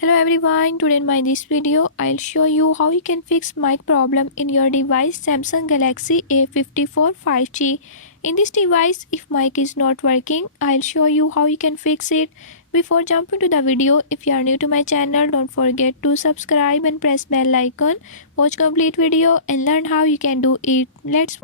Hello everyone, today in this video I'll show you how you can fix mic problem in your device Samsung Galaxy A54 5G. In this device, if mic is not working, I'll show you how you can fix it. Before jumping to the video, if you are new to my channel, don't forget to subscribe and press bell icon. Watch complete video and learn how you can do it. Let's